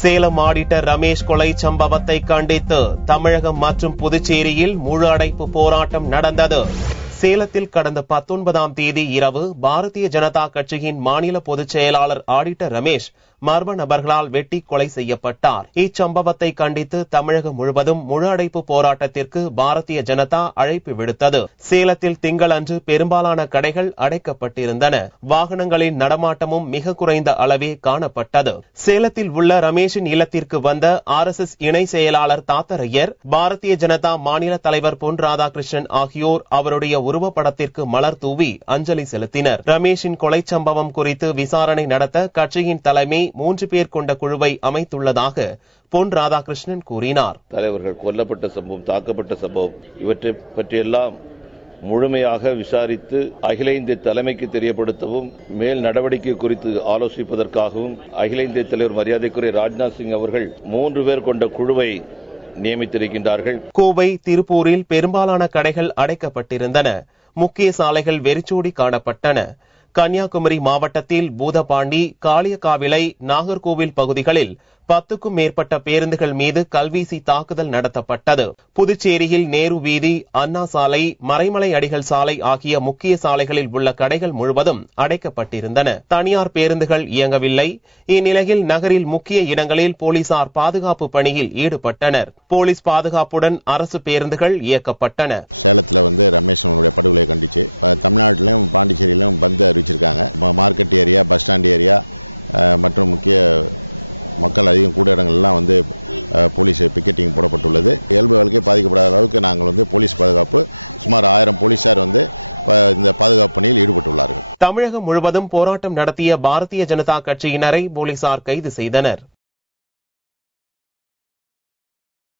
Salem auditor Ramesh கொலை சம்பவத்தை கண்டித்து தமிழகம் மற்றும் புதுச்சேரியில் முழு அடைப்பு போராட்டம் நடந்தது. சேலத்தில் கடந்த 19ஆம் தேதி இரவு பாரதிய ஜனதா கட்சியின் மாநில பொதுச் செயலாளர் ஆடிட்டர் ரமேஷ் மர்ம நபர்களால் வெட்டி கொலை செய்யப்பட்டார். இச்சம்பவத்தை கண்டித்து தமிழகம் முழுவதும் முழு அடைப்பு போராட்டத்திற்கு பாரதிய ஜனதா அழைப்பு விடுத்தது. சேலத்தில் திங்களன்று பெரும்பாலான கடைகள் அடைக்கப்பட்டிருந்தன. வாகனங்களின் நடமாட்டமும் மிக குறைந்த அளவே காணப்பட்டது. சேலத்தில் உள்ள ரமேஷின் இல்லத்திற்கு வந்த RSS இணை செயலாளர் தாத்தரையர், பாரதிய ஜனதா மாநில தலைவர் பொன் ராதாகிருஷ்ணன் ஆகியோர் அவருடைய உருவப்படத்திற்கு மலர் தூவி அஞ்சலி செலுத்தினர். ரமேஷின் கொலை சம்பவம் குறித்து விசாரணை நடத்த கட்சியின் தலைமை 3 பேர் கொண்ட குழுவை அமைத்துள்ளதாக பொன் ராதாகிருஷ்ணன் கூறினார். தலைவர்கள் கொல்லப்பட்ட சம்பவம், தாக்கப்பட்ட சம்பவம் இவற்றை பற்றியெல்லாம் முழுமையாக விசாரித்து அகில இந்திய தலைமைக்கு தெரியப்படுத்தவும், மேல் நடவடிக்கை குறித்து ஆலோசிப்பதற்காகவும் அகில இந்திய தலைவர் மரியாதைக்குரிய ராஜ்நாத் சிங் அவர்கள் 3 பேர் கொண்ட குழுவை நியமித்திருக்கின்றார்கள். கோவை, திருப்பூரில் பெரும்பாலான கடைகள் அடைக்கப்பட்டிருந்தன. முக்கிய சாலைகள் வெறிச்சோடி காணப்பட்டன. கன்னியாகுமரி மாவட்டத்தில் பூதப்பாண்டி, காளியக்காவிளை, நாகர்கோவில் பகுதிகளில் 10க்கும் மேற்பட்ட பேருந்துகள் மீது கல்வீசி தாக்குதல் நடத்தப்பட்டது. புதுச்சேரியில் நேரு வீதி, அண்ணா சாலை, மறைமலை அடிகள் சாலை ஆகிய முக்கிய சாலைகளில் உள்ள கடைகள் முழுவதும் அடைக்கப்பட்டிருந்தன. தனியார் பேருந்துகள் இயங்கவில்லை. இந்நிலையில் நகரில் முக்கிய இடங்களில் போலீசார் பாதுகாப்பு பணியில் ஈடுபட்டனர். போலீஸ் பாதுகாப்புடன் அரசு பேருந்துகள் இயக்கப்பட்டன. தமிழகம் முழுவதும் போராட்டம் நடத்திய பாரதிய ஜனதா கட்சியினரை போலீசார் கைது செய்தனர்.